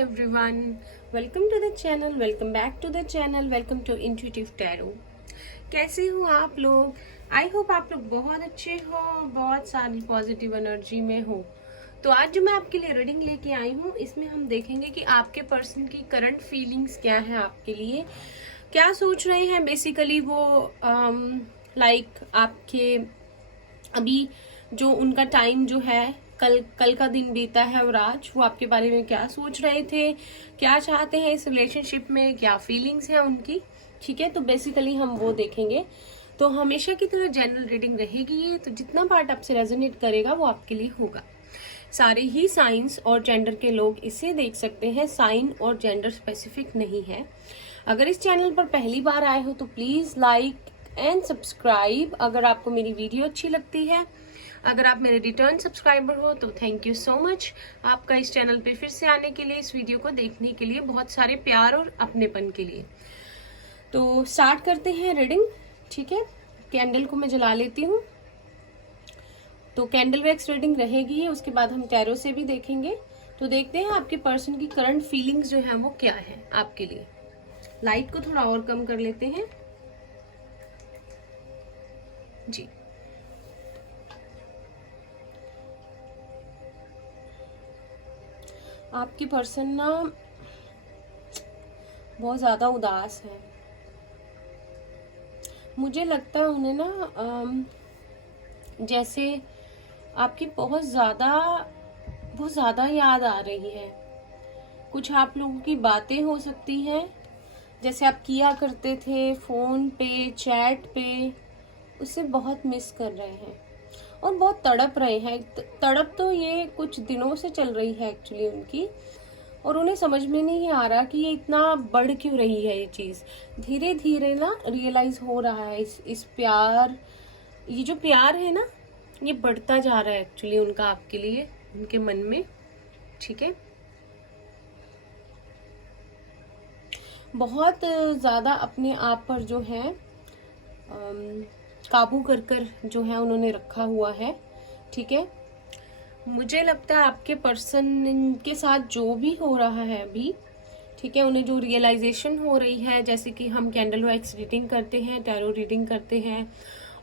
everyone, welcome to the channel, welcome back to the channel, welcome to Intuitive Tarot। कैसे हो आप लोग? I hope आप लोग बहुत अच्छे हो, बहुत सारी पॉजिटिव एनर्जी में हो। तो आज जो मैं आपके लिए रीडिंग लेके आई हूँ, इसमें हम देखेंगे कि आपके पर्सन की करंट फीलिंग्स क्या है, आपके लिए क्या सोच रहे हैं। बेसिकली वो लाइक आपके अभी जो उनका टाइम जो है, कल का दिन बीता है और आज वो आपके बारे में क्या सोच रहे थे, क्या चाहते हैं इस रिलेशनशिप में, क्या फीलिंग्स है उनकी। ठीक है, तो बेसिकली हम वो देखेंगे। तो हमेशा की तरह जनरल रीडिंग रहेगी ये, तो जितना पार्ट आपसे रेजोनेट करेगा वो आपके लिए होगा। सारे ही साइंस और जेंडर के लोग इसे देख सकते हैं, साइन और जेंडर स्पेसिफिक नहीं है। अगर इस चैनल पर पहली बार आए हो तो प्लीज लाइक एंड सब्सक्राइब अगर आपको मेरी वीडियो अच्छी लगती है। अगर आप मेरे रिटर्न सब्सक्राइबर हो तो थैंक यू सो मच आपका इस चैनल पे फिर से आने के लिए, इस वीडियो को देखने के लिए, बहुत सारे प्यार और अपनेपन के लिए। तो स्टार्ट करते हैं रीडिंग। ठीक है, कैंडल को मैं जला लेती हूँ। तो कैंडल वैक्स रीडिंग रहेगी, उसके बाद हम टैरो से भी देखेंगे। तो देखते हैं आपके पर्सन की करंट फीलिंग्स जो है वो क्या है आपके लिए। लाइट को थोड़ा और कम कर लेते हैं जी। आपकी पर्सन ना बहुत ज्यादा उदास है। मुझे लगता है उन्हें ना जैसे आपकी बहुत ज्यादा याद आ रही है। कुछ आप लोगों की बातें हो सकती हैं जैसे आप किया करते थे फोन पे, चैट पे, उसे बहुत मिस कर रहे हैं और बहुत तड़प रहे हैं। तड़प तो ये कुछ दिनों से चल रही है एक्चुअली उनकी, और उन्हें समझ में नहीं आ रहा कि ये इतना बढ़ क्यों रही है। ये चीज धीरे धीरे ना रियलाइज हो रहा है। इस प्यार, ये जो प्यार है ना, ये बढ़ता जा रहा है एक्चुअली उनका आपके लिए, उनके मन में। ठीक है, बहुत ज्यादा अपने आप पर जो है काबू कर जो है उन्होंने रखा हुआ है। ठीक है, मुझे लगता है आपके पर्सन के साथ जो भी हो रहा है अभी, ठीक है, उन्हें जो रियलाइजेशन हो रही है, जैसे कि हम कैंडल वैक्स रीडिंग करते हैं, टैरो रीडिंग करते हैं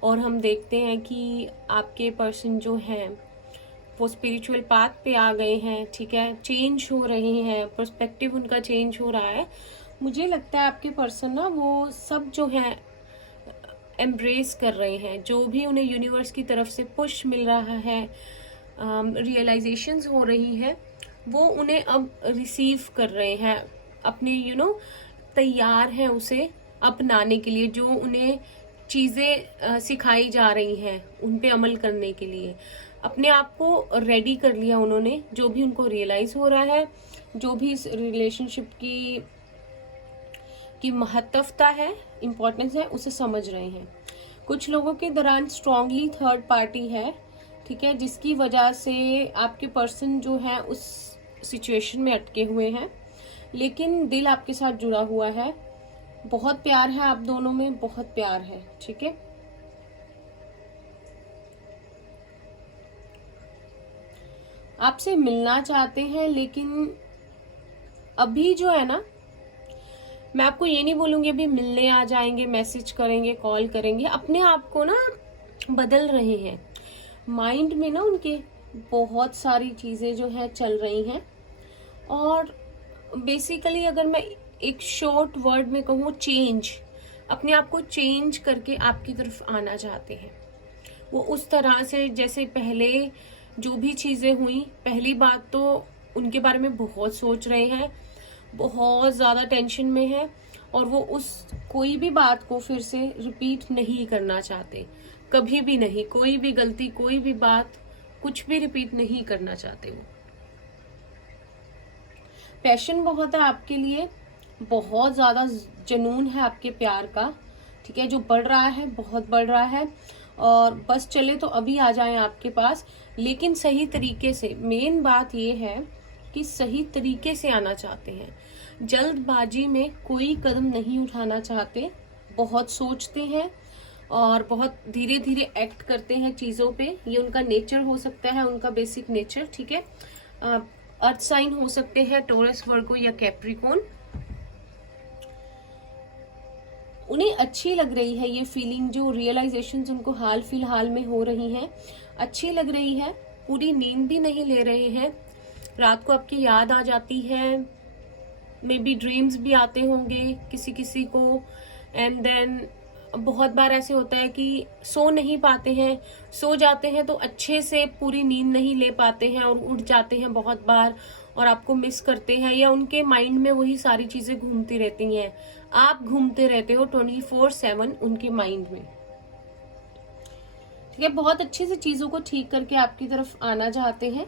और हम देखते हैं कि आपके पर्सन जो है वो स्पिरिचुअल पाथ पे आ गए हैं। ठीक है, चेंज हो रहे हैं, पर्सपेक्टिव उनका चेंज हो रहा है। मुझे लगता है आपके पर्सन ना वो सब जो है एम्ब्रेस कर रहे हैं, जो भी उन्हें यूनिवर्स की तरफ से पुश मिल रहा है, रियलाइजेशंस हो रही है, वो उन्हें अब रिसीव कर रहे हैं, अपने तैयार हैं उसे अपनाने के लिए। जो उन्हें चीजें सिखाई जा रही हैं उन पे अमल करने के लिए अपने आप को रेडी कर लिया उन्होंने। जो भी उनको रियलाइज हो रहा है, जो भी इस रिलेशनशिप की महत्वता है, इम्पोर्टेंस है, उसे समझ रहे हैं। कुछ लोगों के दौरान स्ट्रांगली थर्ड पार्टी है, ठीक है, जिसकी वजह से आपके पर्सन जो है उस सिचुएशन में अटके हुए हैं, लेकिन दिल आपके साथ जुड़ा हुआ है। बहुत प्यार है आप दोनों में, बहुत प्यार है। ठीक है, आपसे मिलना चाहते हैं, लेकिन अभी जो है ना, मैं आपको ये नहीं बोलूंगी अभी मिलने आ जाएंगे, मैसेज करेंगे, कॉल करेंगे। अपने आप को ना बदल रहे हैं। माइंड में ना उनके बहुत सारी चीजें जो है चल रही हैं, और बेसिकली अगर मैं एक शॉर्ट वर्ड में कहूँ, चेंज, अपने आप को चेंज करके आपकी तरफ आना चाहते हैं। वो उस तरह से जैसे पहले जो भी चीजें हुई, पहली बात तो उनके बारे में बहुत सोच रहे हैं, बहुत ज्यादा टेंशन में है, और वो उस कोई भी बात को फिर से रिपीट नहीं करना चाहते, कभी भी नहीं। कोई भी गलती, कोई भी बात, कुछ भी रिपीट नहीं करना चाहते वो। पैशन बहुत है आपके लिए, बहुत ज्यादा जुनून है आपके प्यार का। ठीक है, जो बढ़ रहा है, बहुत बढ़ रहा है, और बस चले तो अभी आ जाएं आपके पास, लेकिन सही तरीके से। मेन बात ये है कि सही तरीके से आना चाहते हैं, जल्दबाजी में कोई कदम नहीं उठाना चाहते, बहुत सोचते हैं और बहुत धीरे धीरे एक्ट करते हैं चीजों पे। ये उनका नेचर हो सकता है, उनका बेसिक नेचर। ठीक है, अर्थ साइन हो सकते हैं, टोरस, वर्गो या कैप्रिकॉर्न। उन्हें अच्छी लग रही है ये फीलिंग, जो रियलाइजेशंस उनको हाल फिलहाल में हो रही हैं अच्छी लग रही है। पूरी नींद भी नहीं ले रहे हैं, रात को आपकी याद आ जाती है, मे बी ड्रीम्स भी आते होंगे किसी किसी को। एंड देन बहुत बार ऐसे होता है कि सो नहीं पाते हैं, सो जाते हैं तो अच्छे से पूरी नींद नहीं ले पाते हैं और उठ जाते हैं बहुत बार और आपको मिस करते हैं, या उनके माइंड में वही सारी चीजें घूमती रहती हैं, आप घूमते रहते हो 24/7 उनके माइंड में। ठीक है, बहुत अच्छे से चीजों को ठीक करके आपकी तरफ आना चाहते हैं,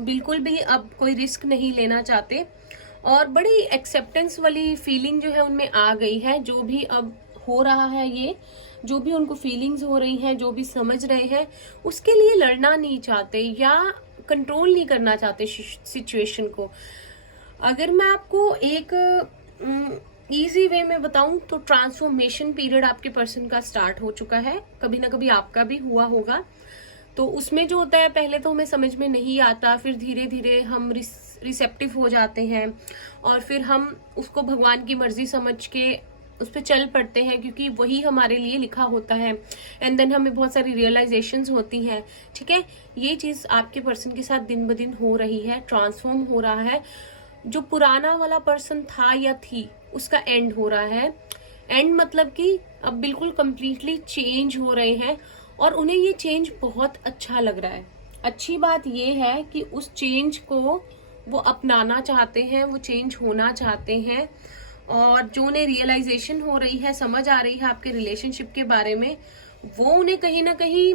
बिल्कुल भी अब कोई रिस्क नहीं लेना चाहते, और बड़ी एक्सेप्टेंस वाली फीलिंग जो है उनमें आ गई है। जो भी अब हो रहा है, ये जो भी उनको फीलिंग्स हो रही हैं, जो भी समझ रहे हैं, उसके लिए लड़ना नहीं चाहते या कंट्रोल नहीं करना चाहते सिचुएशन को। अगर मैं आपको एक इजी वे में बताऊं तो ट्रांसफॉर्मेशन पीरियड आपके पर्सन का स्टार्ट हो चुका है, कभी ना कभी आपका भी हुआ होगा। तो उसमें जो होता है, पहले तो हमें समझ में नहीं आता, फिर धीरे धीरे हम रिसेप्टिव हो जाते हैं और फिर हम उसको भगवान की मर्जी समझ के उस पर चल पड़ते हैं, क्योंकि वही हमारे लिए लिखा होता है। एंड देन हमें बहुत सारी रियलाइजेशंस होती हैं। ठीक है, ये चीज आपके पर्सन के साथ दिन ब दिन हो रही है, ट्रांसफॉर्म हो रहा है। जो पुराना वाला पर्सन था या थी, उसका एंड हो रहा है। एंड मतलब कि अब बिल्कुल कंप्लीटली चेंज हो रहे हैं और उन्हें ये चेंज बहुत अच्छा लग रहा है। अच्छी बात ये है कि उस चेंज को वो अपनाना चाहते हैं, वो चेंज होना चाहते हैं, और जो उन्हें रियलाइजेशन हो रही है, समझ आ रही है आपके रिलेशनशिप के बारे में, वो उन्हें कहीं ना कहीं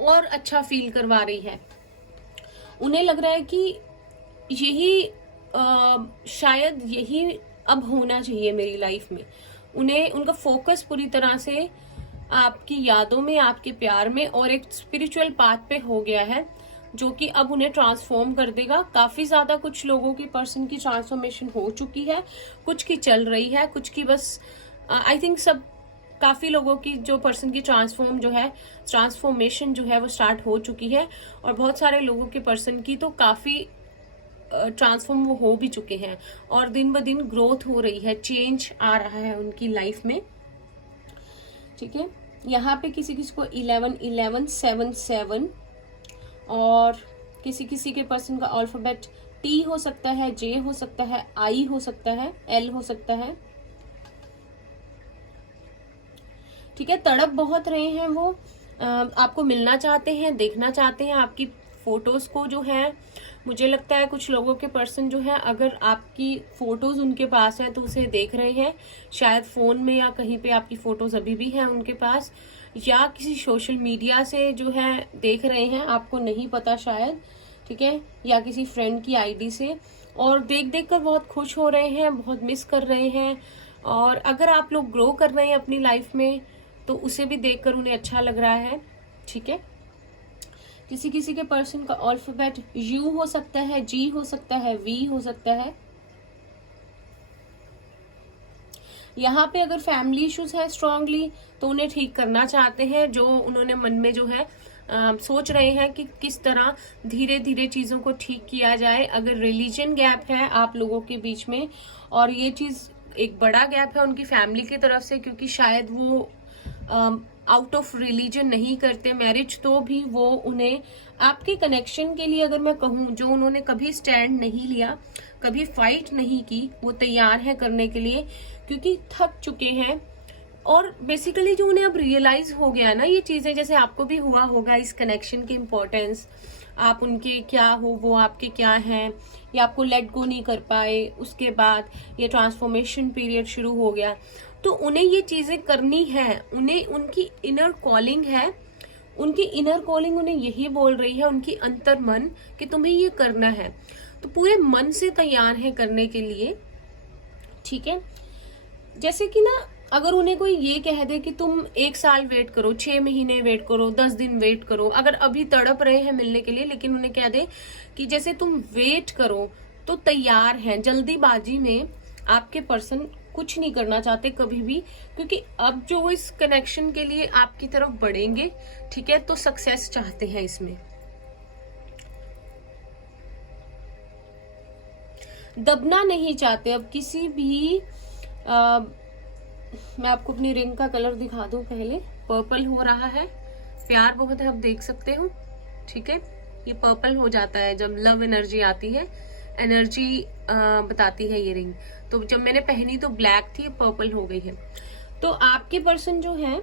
और अच्छा फील करवा रही है। उन्हें लग रहा है कि यही शायद यही अब होना चाहिए मेरी लाइफ में। उन्हें उनका फोकस पूरी तरह से आपकी यादों में, आपके प्यार में और एक स्पिरिचुअल पाथ पे हो गया है, जो कि अब उन्हें ट्रांसफॉर्म कर देगा। काफी ज्यादा कुछ लोगों की पर्सन की ट्रांसफॉर्मेशन हो चुकी है, कुछ की चल रही है, कुछ की बस आई थिंक सब काफी लोगों की जो पर्सन की ट्रांसफॉर्मेशन जो है वो स्टार्ट हो चुकी है, और बहुत सारे लोगों के पर्सन की तो काफी ट्रांसफॉर्म वो हो भी चुके हैं, और दिन ब दिन ग्रोथ हो रही है, चेंज आ रहा है उनकी लाइफ में। ठीक है, यहाँ पे किसी किसी को 111177 और किसी किसी के पर्सन का अल्फाबेट टी हो सकता है, जे हो सकता है, आई हो सकता है, एल हो सकता है। ठीक है, तड़प बहुत रहे हैं वो, आपको मिलना चाहते हैं, देखना चाहते हैं आपकी फोटोज को जो है। मुझे लगता है कुछ लोगों के पर्सन जो है, अगर आपकी फोटोज उनके पास है तो उसे देख रहे हैं, शायद फोन में या कहीं पे आपकी फोटोज अभी भी हैं उनके पास, या किसी सोशल मीडिया से जो है देख रहे हैं, आपको नहीं पता शायद। ठीक है, या किसी फ्रेंड की आईडी से, और देख देख कर बहुत खुश हो रहे हैं, बहुत मिस कर रहे हैं। और अगर आप लोग ग्रो कर रहे हैं अपनी लाइफ में तो उसे भी देखकर उन्हें अच्छा लग रहा है। ठीक है, किसी किसी के पर्सन का अल्फाबेट यू हो सकता है, जी हो सकता है, वी हो सकता है। यहाँ पे अगर फैमिली इश्यूज है स्ट्रांगली, तो उन्हें ठीक करना चाहते हैं, जो उन्होंने मन में जो है सोच रहे हैं कि किस तरह धीरे धीरे चीजों को ठीक किया जाए। अगर रिलीजन गैप है आप लोगों के बीच में, और ये चीज एक बड़ा गैप है उनकी फैमिली की तरफ से, क्योंकि शायद वो आउट ऑफ रिलीजन नहीं करते मैरिज, तो भी वो उन्हें आपके कनेक्शन के लिए, अगर मैं कहूँ, जो उन्होंने कभी स्टैंड नहीं लिया, कभी फाइट नहीं की, वो तैयार है करने के लिए, क्योंकि थक चुके हैं। और बेसिकली जो उन्हें अब रियलाइज हो गया ना ये चीजें, जैसे आपको भी हुआ होगा, इस कनेक्शन की इम्पोर्टेंस, आप उनके क्या हो, वो आपके क्या हैं, ये आपको लेट गो नहीं कर पाए, उसके बाद ये ट्रांसफॉर्मेशन पीरियड शुरू हो गया, तो उन्हें ये चीजें करनी है। उन्हें उनकी इनर कॉलिंग है, उनकी इनर कॉलिंग उन्हें यही बोल रही है, उनकी अंतर मन, कि तुम्हें ये करना है, तो पूरे मन से तैयार है करने के लिए। ठीक है, जैसे कि ना, अगर उन्हें कोई ये कह दे कि तुम 1 साल वेट करो, 6 महीने वेट करो, 10 दिन वेट करो, अगर अभी तड़प रहे हैं मिलने के लिए, लेकिन उन्हें कह दे कि जैसे तुम वेट करो, तो तैयार हैं। जल्दीबाजी में आपके पर्सन कुछ नहीं करना चाहते कभी भी, क्योंकि अब जो इस कनेक्शन के लिए आपकी तरफ बढ़ेंगे, ठीक है, तो सक्सेस चाहते हैं इसमें। दबना नहीं चाहते अब किसी भी मैं आपको अपनी रिंग का कलर दिखा दूं। पहले पर्पल हो रहा है, प्यार बहुत है, आप देख सकते हो। ठीक है, ये पर्पल हो जाता है जब लव एनर्जी आती है, एनर्जी बताती है ये रिंग। तो जब मैंने पहनी तो ब्लैक थी, पर्पल हो गई है। तो आपके पर्सन जो है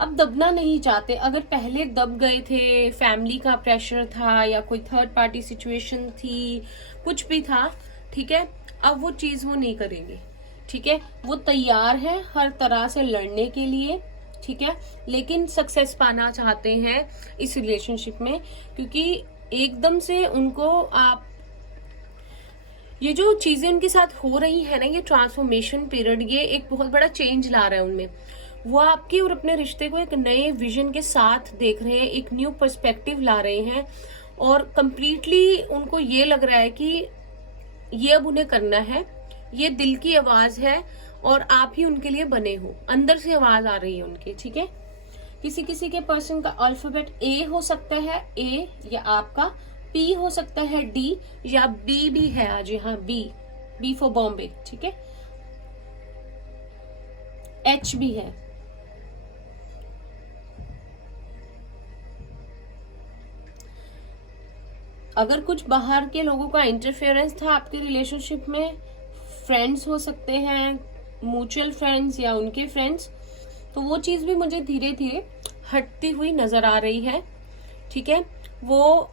अब दबना नहीं चाहते। अगर पहले दब गए थे, फैमिली का प्रेशर था या कोई थर्ड पार्टी सिचुएशन थी, कुछ भी था, ठीक है, अब वो चीज वो नहीं करेंगे। ठीक है, वो तैयार है हर तरह से लड़ने के लिए। ठीक है, लेकिन सक्सेस पाना चाहते हैं इस रिलेशनशिप में, क्योंकि एकदम से उनको आप ये जो चीजें उनके साथ हो रही है ना, ये ट्रांसफॉर्मेशन पीरियड, ये एक बहुत बड़ा चेंज ला रहा है उनमें। वो आपके और अपने रिश्ते को एक नए विजन के साथ देख रहे हैं, एक न्यू पर्सपेक्टिव ला रहे हैं, और कंप्लीटली उनको ये लग रहा है कि ये अब उन्हें करना है, ये दिल की आवाज है और आप ही उनके लिए बने हो। अंदर से आवाज आ रही है उनकी। ठीक है, किसी किसी के पर्सन का अल्फाबेट ए हो सकता है, ए, या आपका पी हो सकता है, डी, या बी भी है आज यहाँ, बी फॉर बॉम्बे। ठीक है, एच भी है। अगर कुछ बाहर के लोगों का इंटरफेरेंस था आपके रिलेशनशिप में, फ्रेंड्स हो सकते हैं, म्यूचुअल फ्रेंड्स या उनके फ्रेंड्स, तो वो चीज भी मुझे धीरे धीरे हटती हुई नजर आ रही है। ठीक है, वो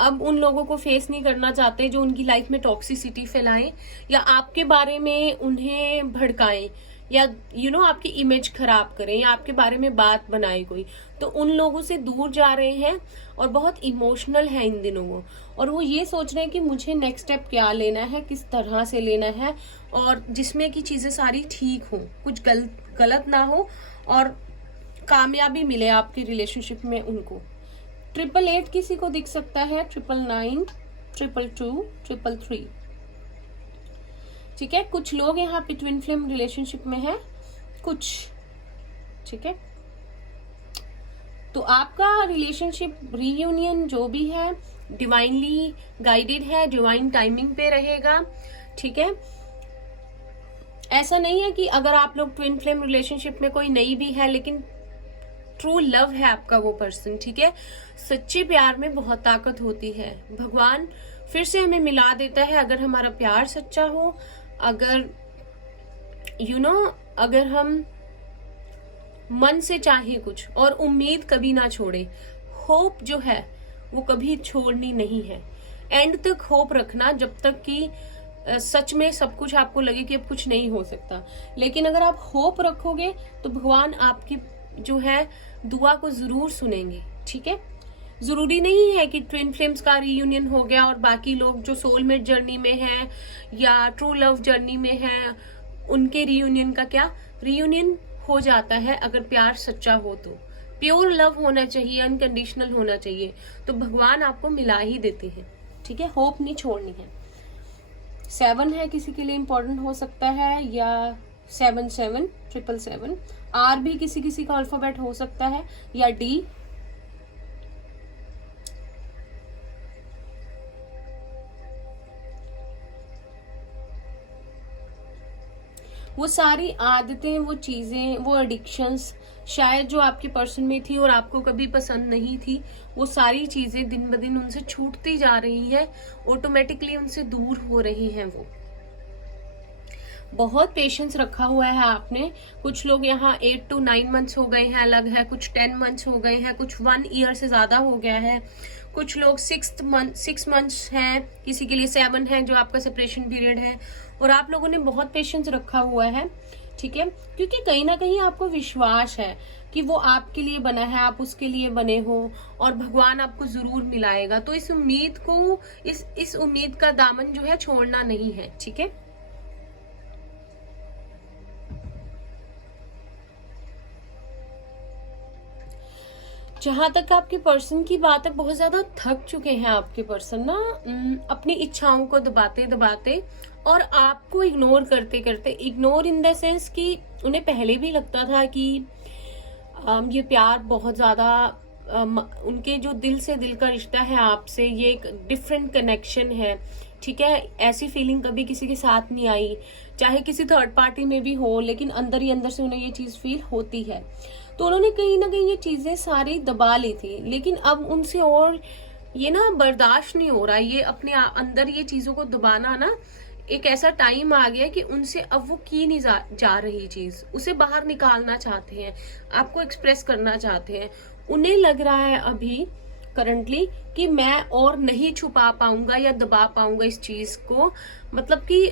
अब उन लोगों को फेस नहीं करना चाहते जो उनकी लाइफ में टॉक्सिसिटी फैलाएं या आपके बारे में उन्हें भड़काएं, या आपकी इमेज खराब करें, या आपके बारे में बात बनाए कोई। तो उन लोगों से दूर जा रहे हैं और बहुत इमोशनल है इन दिनों वो, और वो ये सोच रहे हैं कि मुझे नेक्स्ट स्टेप क्या लेना है, किस तरह से लेना है, और जिसमें की चीजें सारी ठीक हो, कुछ गलत ना हो और कामयाबी मिले आपकी रिलेशनशिप में उनको। 888 किसी को दिख सकता है, 999, 222, 333। ठीक है, कुछ लोग यहाँ पे ट्विन फ्लेम रिलेशनशिप में है, कुछ। ठीक है, तो आपका रिलेशनशिप रीयूनियन जो भी है डिवाइनली गाइडेड है, डिवाइन टाइमिंग पे रहेगा। ठीक है, ऐसा नहीं है कि अगर आप लोग ट्विन फ्लेम रिलेशनशिप में कोई नहीं भी है, लेकिन ट्रू लव है आपका वो पर्सन। ठीक है, सच्चे प्यार में बहुत ताकत होती है। भगवान फिर से हमें मिला देता है अगर हमारा प्यार सच्चा हो, अगर अगर हम मन से चाहे कुछ, और उम्मीद कभी ना छोड़े। होप जो है वो कभी छोड़नी नहीं है, एंड तक होप रखना, जब तक कि सच में सब कुछ आपको लगे कि अब कुछ नहीं हो सकता। लेकिन अगर आप होप रखोगे तो भगवान आपकी जो है दुआ को जरूर सुनेंगे। ठीक है, जरूरी नहीं है कि ट्विन फ्लेम्स का रीयूनियन हो गया और बाकी लोग जो सोलमेट जर्नी में हैं या ट्रू लव जर्नी में हैं, उनके रीयूनियन का क्या, रीयूनियन हो जाता है अगर प्यार सच्चा हो तो। प्योर लव होना चाहिए, अनकंडीशनल होना चाहिए, तो भगवान आपको मिला ही देते हैं। ठीक है, होप नहीं छोड़नी है। 7 है, किसी के लिए इंपॉर्टेंट हो सकता है, या 77, 777। आर भी किसी किसी का अल्फाबेट हो सकता है, या डी। वो सारी आदतें, वो चीजें, वो एडिक्शंस शायद जो आपके पर्सन में थी और आपको कभी पसंद नहीं थी, वो सारी चीजें दिन ब दिन उनसे छूटती जा रही है, ऑटोमेटिकली उनसे दूर हो रही हैं। वो बहुत पेशेंस रखा हुआ है आपने। कुछ लोग यहाँ 8 to 9 मंथ्स हो गए हैं अलग है, कुछ 10 मंथ्स हो गए हैं, कुछ 1 ईयर से ज्यादा हो गया है, कुछ लोग 6 मंथ्स हैं, किसी के लिए 7 है जो आपका सेपरेशन पीरियड है, और आप लोगों ने बहुत पेशेंस रखा हुआ है। ठीक है, क्योंकि कहीं ना कहीं आपको विश्वास है कि वो आपके लिए बना है, आप उसके लिए बने हो, और भगवान आपको जरूर मिलाएगा। तो इस उम्मीद को, इस उम्मीद का दामन जो है छोड़ना नहीं है। ठीक है, जहां तक आपके पर्सन की बात है, बहुत ज्यादा थक चुके हैं आपके पर्सन ना, अपनी इच्छाओं को दबाते दबाते और आपको इग्नोर करते करते। इग्नोर इन द सेंस कि उन्हें पहले भी लगता था कि ये प्यार बहुत ज्यादा उनके जो दिल से दिल का रिश्ता है आपसे, ये एक डिफरेंट कनेक्शन है, ठीक है। ऐसी फीलिंग कभी किसी के साथ नहीं आई, चाहे किसी थर्ड पार्टी में भी हो, लेकिन अंदर ही अंदर से उन्हें ये चीज फील होती है। तो उन्होंने कहीं ना कहीं ये चीजें सारी दबा ली थी, लेकिन अब उनसे और ये ना बर्दाश्त नहीं हो रहा, ये अपने अंदर ये चीजों को दबाना ना, एक ऐसा टाइम आ गया कि उनसे अब वो की नहीं जा रही चीज, उसे बाहर निकालना चाहते हैं, आपको एक्सप्रेस करना चाहते हैं। उन्हें लग रहा है अभी करंटली कि मैं और नहीं छुपा पाऊंगा या दबा पाऊंगा इस चीज को, मतलब कि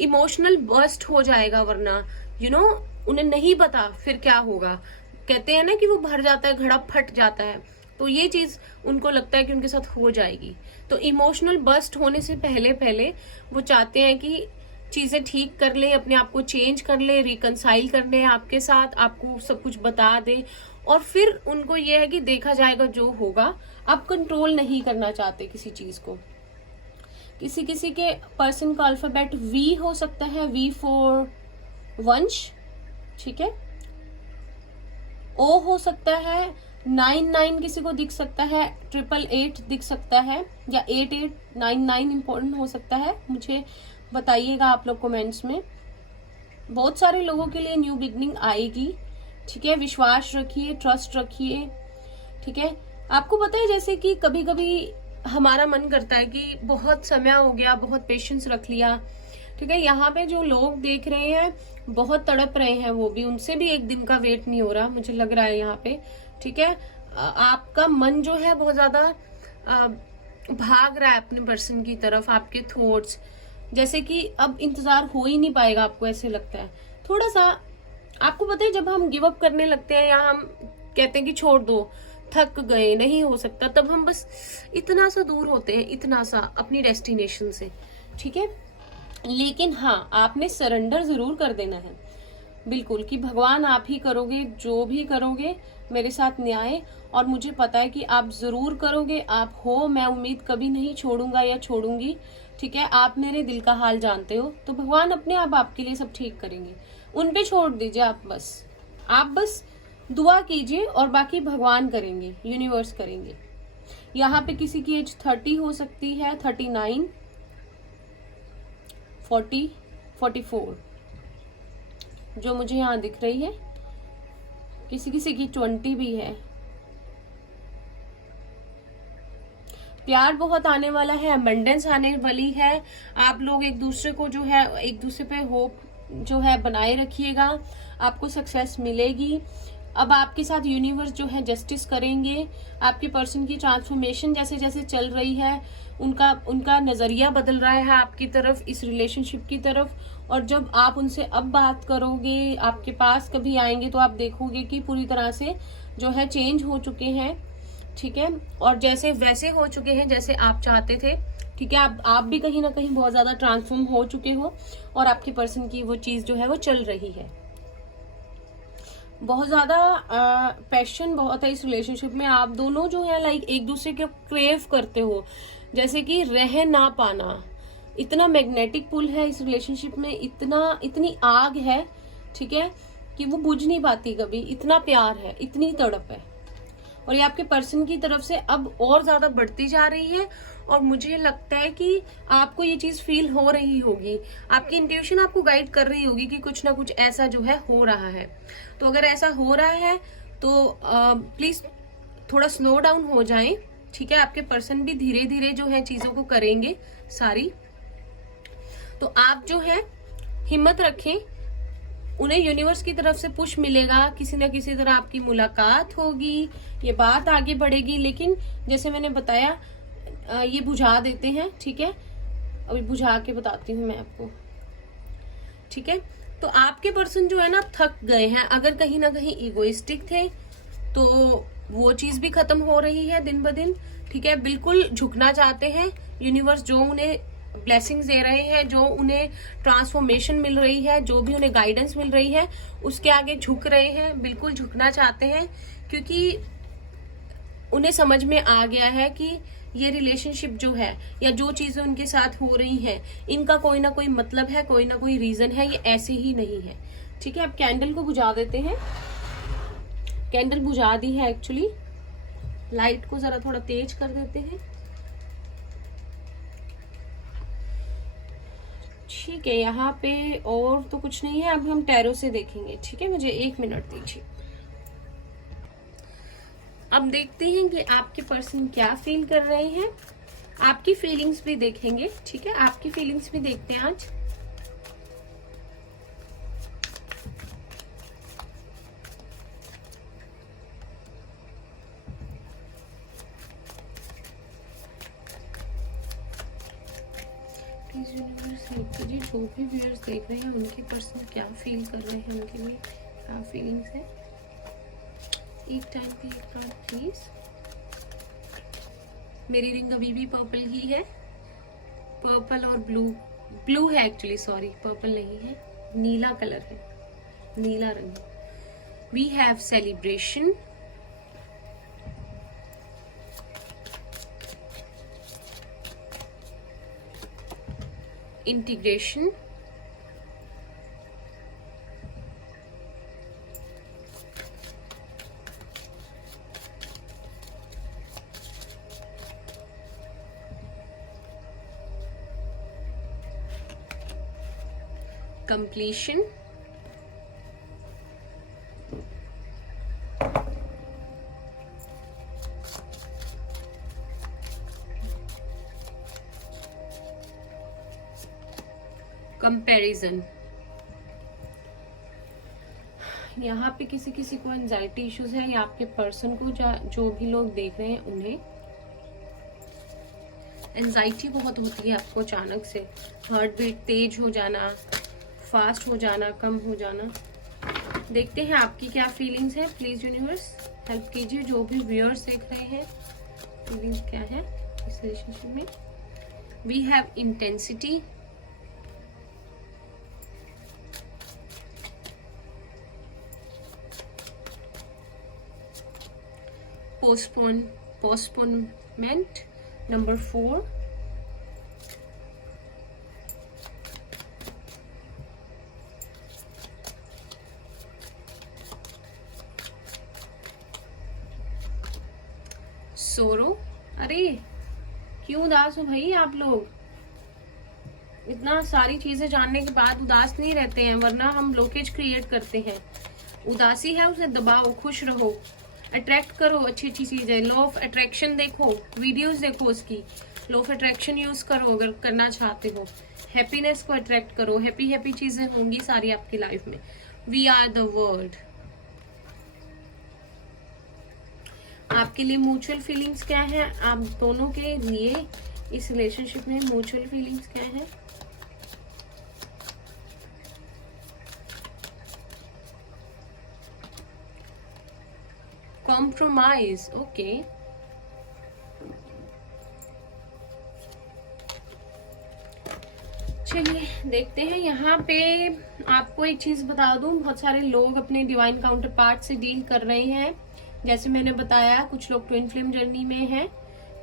इमोशनल बर्स्ट हो जाएगा, वरना उन्हें नहीं पता फिर क्या होगा। कहते हैं ना कि वो भर जाता है, घड़ा फट जाता है, तो ये चीज उनको लगता है कि उनके साथ हो जाएगी। तो इमोशनल बर्स्ट होने से पहले पहले वो चाहते हैं कि चीजें ठीक कर ले, अपने आप को चेंज कर ले, रिकनसाइल कर ले आपके साथ, आपको सब कुछ बता दे, और फिर उनको ये है कि देखा जाएगा जो होगा। आप कंट्रोल नहीं करना चाहते किसी चीज को। किसी किसी के पर्सन का अल्फाबेट वी हो सकता है, वी फॉर वंश, ठीक है। ओ हो सकता है, 99 किसी को दिख सकता है, 888 दिख सकता है, या 8899 इंपॉर्टेंट हो सकता है। मुझे बताइएगा आप लोग कमेंट्स में। बहुत सारे लोगों के लिए न्यू बिगनिंग आएगी, ठीक है। विश्वास रखिए, ट्रस्ट रखिए, ठीक है। आपको पता है जैसे कि कभी कभी हमारा मन करता है कि बहुत समय हो गया, बहुत पेशेंस रख लिया, ठीक है। यहाँ पे जो लोग देख रहे हैं बहुत तड़प रहे हैं, वो भी, उनसे भी एक दिन का वेट नहीं हो रहा, मुझे लग रहा है यहाँ पे, ठीक है। आपका मन जो है बहुत ज्यादा भाग रहा है अपने पर्सन की तरफ, आपके थॉट्स, जैसे कि अब इंतजार हो ही नहीं पाएगा, आपको ऐसे लगता है थोड़ा सा। आपको पता है जब हम गिव अप करने लगते हैं या हम कहते हैं कि छोड़ दो, थक गए, नहीं हो सकता, तब हम बस इतना सा दूर होते हैं, इतना सा अपनी डेस्टिनेशन से, ठीक है। लेकिन हाँ, आपने सरेंडर जरूर कर देना है, बिल्कुल, कि भगवान आप ही करोगे, जो भी करोगे मेरे साथ न्याय, और मुझे पता है कि आप जरूर करोगे, आप हो, मैं उम्मीद कभी नहीं छोड़ूंगा या छोड़ूंगी, ठीक है। आप मेरे दिल का हाल जानते हो, तो भगवान अपने आप आपके लिए सब ठीक करेंगे, उन पे छोड़ दीजिए। आप बस दुआ कीजिए और बाकी भगवान करेंगे, यूनिवर्स करेंगे। यहाँ पे किसी की एज 30 हो सकती है, 39, 40, 44 जो मुझे यहाँ दिख रही है। किसी किसी की 20 भी है। प्यार बहुत आने वाला है, अबंडेंस आने वाली है। आप लोग एक दूसरे को जो है, एक दूसरे पे होप जो है बनाए रखिएगा, आपको सक्सेस मिलेगी। अब आपके साथ यूनिवर्स जो है जस्टिस करेंगे। आपके पर्सन की ट्रांसफॉर्मेशन जैसे जैसे चल रही है, उनका नजरिया बदल रहा है आपकी तरफ, इस रिलेशनशिप की तरफ। और जब आप उनसे अब बात करोगे, आपके पास कभी आएंगे, तो आप देखोगे कि पूरी तरह से जो है चेंज हो चुके हैं, ठीक है। और जैसे वैसे हो चुके हैं जैसे आप चाहते थे, ठीक है। आप भी कहीं ना कहीं बहुत ज्यादा ट्रांसफॉर्म हो चुके हो, और आपके पर्सन की वो चीज जो है वो चल रही है। बहुत ज्यादा पैशन बहुत है इस रिलेशनशिप में। आप दोनों जो है लाइक एक दूसरे को क्रेव करते हो, जैसे कि रह ना पाना। इतना मैग्नेटिक पुल है इस रिलेशनशिप में, इतनी आग है, ठीक है, कि वो बुझ नहीं पाती कभी। इतना प्यार है, इतनी तड़प है, और ये आपके पर्सन की तरफ से अब और ज्यादा बढ़ती जा रही है। और मुझे लगता है कि आपको ये चीज फील हो रही होगी, आपकी इंट्यूशन आपको गाइड कर रही होगी कि कुछ ना कुछ ऐसा जो है हो रहा है। तो अगर ऐसा हो रहा है तो प्लीज थोड़ा स्लो डाउन हो जाएं, ठीक है। आपके पर्सन भी धीरे धीरे जो है चीजों को करेंगे सारी। तो आप जो है हिम्मत रखें, उन्हें यूनिवर्स की तरफ से पुश मिलेगा, किसी न किसी तरह आपकी मुलाकात होगी, ये बात आगे बढ़ेगी। लेकिन जैसे मैंने बताया, ये बुझा देते हैं, ठीक है। अभी बुझा के बताती हूँ मैं आपको, ठीक है। तो आपके पर्सन जो है ना थक गए हैं। अगर कहीं ना कहीं इगोइस्टिक थे तो वो चीज भी खत्म हो रही है दिन ब दिन, ठीक है। बिल्कुल झुकना चाहते हैं। यूनिवर्स जो उन्हें ब्लेसिंग्स दे रहे हैं, जो उन्हें ट्रांसफॉर्मेशन मिल रही है, जो भी उन्हें गाइडेंस मिल रही है, उसके आगे झुक रहे हैं, बिल्कुल झुकना चाहते हैं। क्योंकि उन्हें समझ में आ गया है कि ये रिलेशनशिप जो है या जो चीजें उनके साथ हो रही हैं, इनका कोई ना कोई मतलब है, कोई ना कोई रीजन है, ये ऐसे ही नहीं है, ठीक है। अब कैंडल को बुझा देते हैं। कैंडल बुझा दी है एक्चुअली, लाइट को जरा थोड़ा तेज कर देते हैं। ठीक है, यहाँ पे और तो कुछ नहीं है, अब हम टैरो से देखेंगे। ठीक है, मुझे 1 मिनट दीजिए। अब देखते हैं कि आपके पर्सन क्या फील कर रहे हैं। आपकी फीलिंग्स भी देखेंगे। ठीक है, आपकी फीलिंग्स भी देखते हैं आज। यूनिवर्स हेल्प कीजिए, जो भी व्यूअर्स देख रहे हैं उनके पर्सन क्या फील कर रहे हैं, उनके लिए क्या फीलिंग्स है। एक टाइम पे एक कार्ड प्लीज। मेरी रिंग अभी भी पर्पल ही है, पर्पल और ब्लू है एक्चुअली, सॉरी पर्पल नहीं है, नीला कलर है, नीला रंग। We have celebration, integration, completion, comparison. यहाँ पे किसी किसी को एंजाइटी इश्यूज है या आपके पर्सन को जो भी लोग देख रहे हैं उन्हें एंजाइटी बहुत होती है आपको, अचानक से हार्ट बीट तेज हो जाना, फास्ट हो जाना, कम हो जाना। देखते हैं आपकी क्या फीलिंग्स है। प्लीज यूनिवर्स हेल्प कीजिए, जो भी व्यूअर्स देख रहे हैं फीलिंग्स क्या है इस रिलेशनशिप में। We have intensity, postponement, number 4, sorrow. अरे क्यों उदास हो भाई आप लोग? इतना सारी चीजें जानने के बाद उदास नहीं रहते हैं, वरना हम ब्लॉकेज क्रिएट करते हैं। उदासी है उसे दबाओ, खुश रहो, अट्रैक्ट करो अच्छी अच्छी चीजें। लॉ ऑफ अट्रैक्शन देखो, वीडियोस देखो उसकी, लॉ ऑफ अट्रैक्शन यूज करो अगर करना चाहते हो। हैप्पीनेस को अट्रैक्ट करो, हैप्पी हैप्पी चीजें होंगी सारी आपकी लाइफ में। We are the world. आपके लिए म्यूचुअल फीलिंग्स क्या है, आप दोनों के लिए इस रिलेशनशिप में म्यूचुअल फीलिंग्स क्या है। Compromise, okay. चलिए देखते हैं। यहाँ पे आपको एक चीज बता दूं, बहुत सारे लोग अपने डिवाइन काउंटर पार्ट से डील कर रहे हैं। जैसे मैंने बताया, कुछ लोग ट्विन फ्लेम जर्नी में हैं,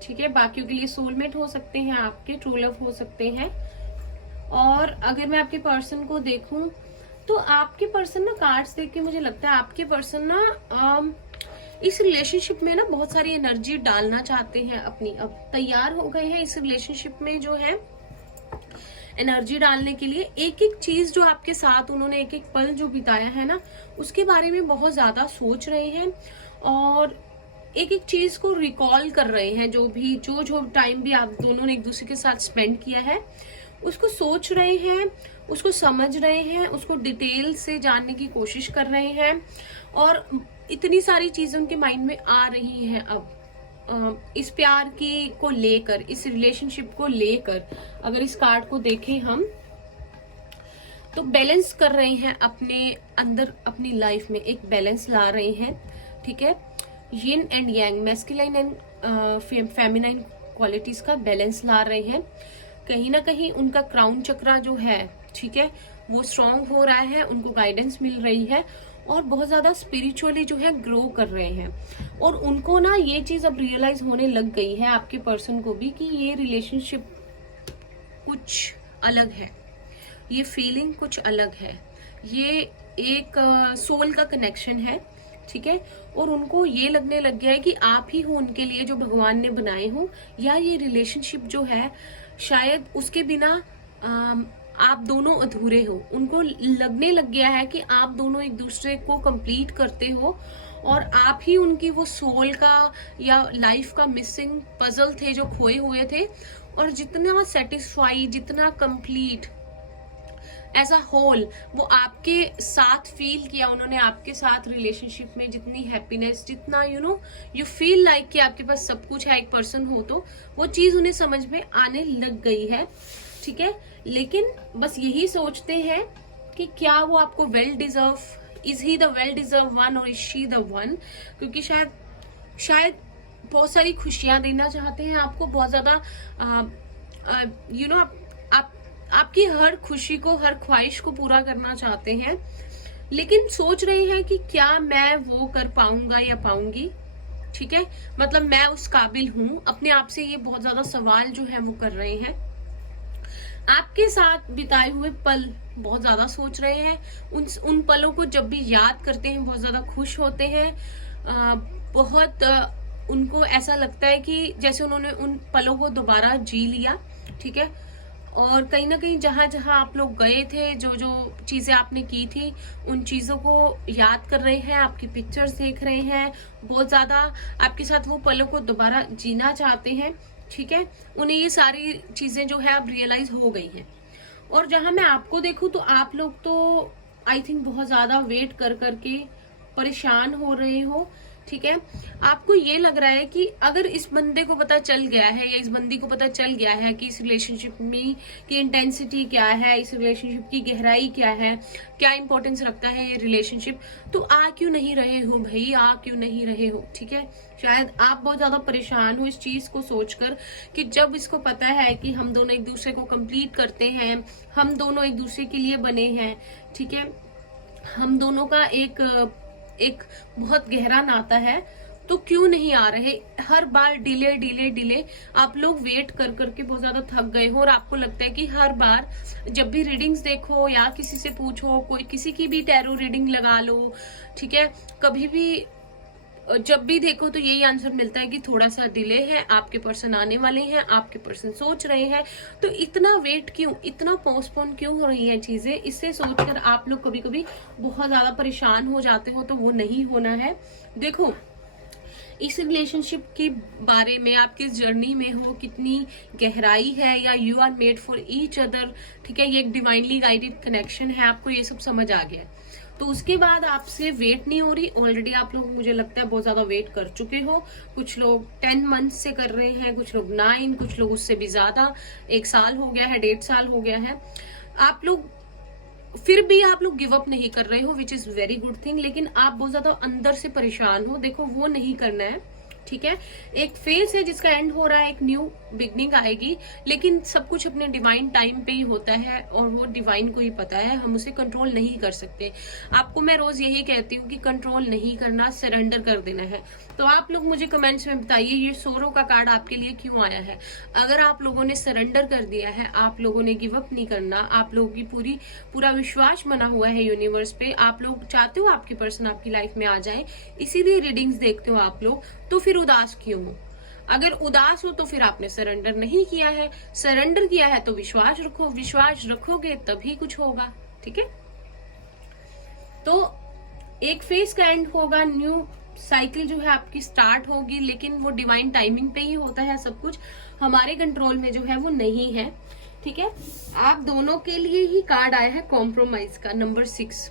ठीक है। बाकियों के लिए सोलमेट हो सकते हैं, आपके ट्रू लव हो सकते हैं। और अगर मैं आपके पर्सन को देखूं तो आपके पर्सन ना, कार्ड्स देख के मुझे लगता है आपके पर्सन ना इस रिलेशनशिप में ना बहुत सारी एनर्जी डालना चाहते हैं अपनी, अब तैयार हो गए हैं इस रिलेशनशिप में जो है एनर्जी डालने के लिए। एक एक चीज जो आपके साथ उन्होंने एक एक पल जो बिताया है ना, उसके बारे में बहुत ज्यादा सोच रहे हैं और एक एक चीज को रिकॉल कर रहे हैं। जो टाइम भी आप दोनों ने एक दूसरे के साथ स्पेंड किया है, उसको सोच रहे हैं, उसको समझ रहे हैं, उसको डिटेल से जानने की कोशिश कर रहे हैं। और इतनी सारी चीजें उनके माइंड में आ रही हैं अब इस प्यार की को लेकर, इस रिलेशनशिप को लेकर। अगर इस कार्ड को देखें हम तो बैलेंस कर रहे हैं अपने अंदर, अपनी लाइफ में एक बैलेंस ला रहे हैं, ठीक है। Yin and yang, masculine and feminine qualities का बैलेंस ला रहे हैं। कहीं ना कहीं उनका क्राउन चक्रा जो है, ठीक है, वो स्ट्रांग हो रहा है, उनको गाइडेंस मिल रही है और बहुत ज्यादा स्पिरिचुअली जो है ग्रो कर रहे हैं। और उनको ना ये चीज अब रियलाइज होने लग गई है, आपके पर्सन को भी, कि ये रिलेशनशिप कुछ अलग है, ये फीलिंग कुछ अलग है, ये एक सोल का कनेक्शन है, ठीक है, और उनको ये लगने लग गया है कि आप ही हो उनके लिए जो भगवान ने बनाए हो, या ये रिलेशनशिप जो है शायद उसके बिना आप दोनों अधूरे हो। उनको लगने लग गया है कि आप दोनों एक दूसरे को कंप्लीट करते हो और आप ही उनकी वो सोल का या लाइफ का मिसिंग पजल थे जो खोए हुए थे। और जितना सेटिस्फाई, जितना कंप्लीट एज अ होल वो आपके साथ फील किया उन्होंने, आपके साथ रिलेशनशिप में जितनी हैप्पीनेस, जितना यू फील लाइक कि आपके पास सब कुछ है एक पर्सन हो, तो वो चीज उन्हें समझ में आने लग गई है। ठीक है, लेकिन बस यही सोचते हैं कि क्या वो आपको well deserve, is he the well deserve one और इज शी द वन, क्योंकि शायद बहुत सारी खुशियां देना चाहते हैं आपको, बहुत ज्यादा आपकी हर खुशी को, हर ख्वाहिश को पूरा करना चाहते हैं, लेकिन सोच रहे हैं कि क्या मैं वो कर पाऊंगा या पाऊंगी। ठीक है, मतलब मैं उस काबिल हूं, अपने आप से ये बहुत ज्यादा सवाल जो है वो कर रहे हैं। आपके साथ बिताए हुए पल बहुत ज्यादा सोच रहे हैं, उन पलों को जब भी याद करते हैं बहुत ज्यादा खुश होते हैं। बहुत उनको ऐसा लगता है कि जैसे उन्होंने उन पलों को दोबारा जी लिया। ठीक है, और कहीं ना कहीं जहां जहां आप लोग गए थे, जो जो चीजें आपने की थी, उन चीजों को याद कर रहे हैं, आपकी पिक्चर्स देख रहे हैं, बहुत ज्यादा आपके साथ वो पलों को दोबारा जीना चाहते हैं। ठीक है, उन्हें ये सारी चीजें जो है अब रियलाइज हो गई हैं। और जहां मैं आपको देखूं तो आप लोग तो आई थिंक बहुत ज्यादा वेट कर करके परेशान हो रहे हो। ठीक है, आपको ये लग रहा है कि अगर इस बंदे को पता चल गया है या इस बंदी को पता चल गया है कि इस रिलेशनशिप में की इंटेंसिटी क्या है, इस रिलेशनशिप की गहराई क्या है, क्या इंपॉर्टेंस रखता है ये रिलेशनशिप, तो आ क्यों नहीं रहे हो भाई, आ क्यों नहीं रहे हो। ठीक है, शायद आप बहुत ज्यादा परेशान हो इस चीज को सोचकर कि जब इसको पता है कि हम दोनों एक दूसरे को कंप्लीट करते हैं, हम दोनों एक दूसरे के लिए बने हैं। ठीक है, हम दोनों का एक बहुत गहरा नाता है, तो क्यों नहीं आ रहे। हर बार डिले डिले डिले आप लोग वेट कर करके बहुत ज्यादा थक गए हो, और आपको लगता है कि हर बार जब भी रीडिंग्स देखो या किसी से पूछो, कोई किसी की भी टैरो रीडिंग लगा लो, ठीक है, कभी भी जब भी देखो तो यही आंसर मिलता है कि थोड़ा सा डिले है, आपके पर्सन आने वाले हैं, आपके पर्सन सोच रहे हैं। तो इतना वेट क्यों, इतना पोस्टपोन क्यों हो रही है चीजें, इससे सोचकर आप लोग कभी कभी बहुत ज्यादा परेशान हो जाते हो। तो वो नहीं होना है। देखो, इस रिलेशनशिप के बारे में, आप किस जर्नी में हो, कितनी गहराई है, या you are made for each other. ठीक है, ये एक डिवाइनली गाइडेड कनेक्शन है, आपको ये सब समझ आ गया। तो उसके बाद आपसे वेट नहीं हो रही। ऑलरेडी आप लोग, मुझे लगता है, बहुत ज्यादा वेट कर चुके हो। कुछ लोग 10 मंथ से कर रहे हैं, कुछ लोग 9, कुछ लोग उससे भी ज्यादा, 1 साल हो गया है, 1.5 साल हो गया है। आप लोग फिर भी आप लोग गिव अप नहीं कर रहे हो, which is very good thing, लेकिन आप बहुत ज्यादा अंदर से परेशान हो। देखो, वो नहीं करना है। ठीक है, एक फेज है जिसका एंड हो रहा है, एक न्यू बिगनिंग आएगी, लेकिन सब कुछ अपने डिवाइन टाइम पे ही होता है, और वो डिवाइन को ही पता है, हम उसे कंट्रोल नहीं कर सकते। आपको मैं रोज यही कहती हूँ कि कंट्रोल नहीं करना, सरेंडर कर देना है। तो आप लोग मुझे कमेंट्स में बताइए, ये सोरो का कार्ड आपके लिए क्यों आया है। अगर आप लोगों ने सरेंडर कर दिया है, आप लोगों ने गिव अप नहीं करना, आप लोगों की पूरा विश्वास बना हुआ है यूनिवर्स पे, आप लोग चाहते हो आपके पर्सन आपकी लाइफ में आ जाए, इसीलिए रीडिंग्स देखते हो आप लोग, तो फिर उदास क्यों हो। अगर उदास हो तो फिर आपने सरेंडर नहीं किया है। सरेंडर किया है तो विश्वास रखो, विश्वास रखोगे तभी कुछ होगा। ठीक है, तो एक फेज का एंड होगा, न्यू साइकिल जो है आपकी स्टार्ट होगी, लेकिन वो डिवाइन टाइमिंग पे ही होता है। सब कुछ हमारे कंट्रोल में जो है वो नहीं है। ठीक है, आप दोनों के लिए ही कार्ड आया है कॉम्प्रोमाइज का, नंबर 6।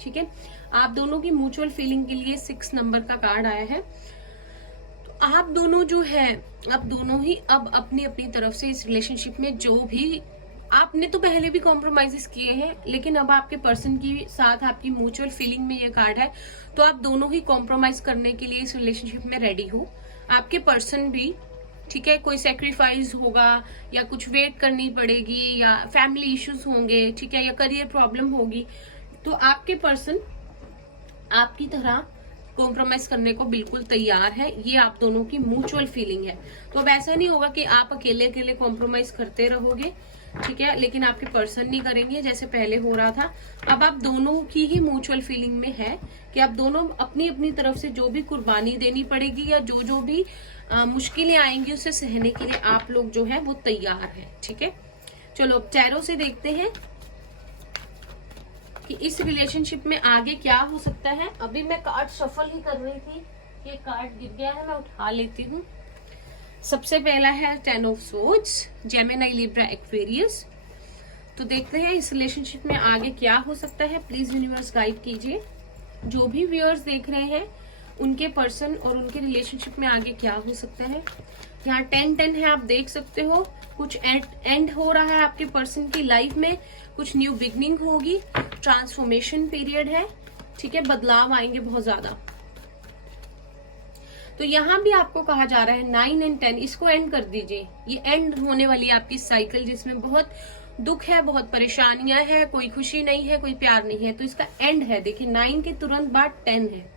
ठीक है, आप दोनों की म्यूचुअल फीलिंग के लिए 6 नंबर का कार्ड आया है। आप दोनों जो है, आप दोनों ही अब अपनी अपनी तरफ से इस रिलेशनशिप में, जो भी आपने तो पहले भी कॉम्प्रोमाइजेस किए हैं, लेकिन अब आपके पर्सन की साथ आपकी म्यूचुअल फीलिंग में ये कार्ड है, तो आप दोनों ही कॉम्प्रोमाइज करने के लिए इस रिलेशनशिप में रेडी हो। आपके पर्सन भी, ठीक है, कोई सेक्रीफाइस होगा, या कुछ वेट करनी पड़ेगी, या फैमिली इश्यूज होंगे, ठीक है, या करियर प्रॉब्लम होगी, तो आपके पर्सन आपकी तरह कॉम्प्रोमाइज करने को बिल्कुल तैयार है। ये आप दोनों की म्यूचुअल फीलिंग है। तो अब ऐसा नहीं होगा कि आप अकेले अकेले कॉम्प्रोमाइज करते रहोगे। ठीक है, लेकिन आपके पर्सन नहीं करेंगे जैसे पहले हो रहा था। अब आप दोनों की ही म्यूचुअल फीलिंग में है कि आप दोनों अपनी अपनी तरफ से जो भी कुर्बानी देनी पड़ेगी या जो जो भी मुश्किलें आएंगी उसे सहने के लिए आप लोग जो है वो तैयार है। ठीक है, चलो अब टैरो से देखते हैं कि इस रिलेशनशिप में आगे क्या हो सकता है। अभी मैं कार्ड शफल ही कर रही थी, ये कार्ड गिर गया है, मैं उठा लेती हूँ। सबसे पहला है 10 of swords, Gemini, Libra, Aquarius. तो देखते हैं इस रिलेशनशिप में आगे क्या हो सकता है। प्लीज यूनिवर्स गाइड कीजिए। जो भी व्यूअर्स देख रहे हैं उनके पर्सन और उनके रिलेशनशिप में आगे क्या हो सकता है। यहाँ 10-10 है, आप देख सकते हो कुछ एंड हो रहा है आपके पर्सन की लाइफ में, कुछ न्यू बिगनिंग होगी, ट्रांसफॉर्मेशन पीरियड है। ठीक है, बदलाव आएंगे बहुत ज्यादा। तो यहाँ भी आपको कहा जा रहा है 9 और 10 इसको एंड कर दीजिए। ये एंड होने वाली है आपकी साइकिल जिसमें बहुत दुख है, बहुत परेशानियां है, कोई खुशी नहीं है, कोई प्यार नहीं है, तो इसका एंड है। देखिए 9 के तुरंत बाद 10 है।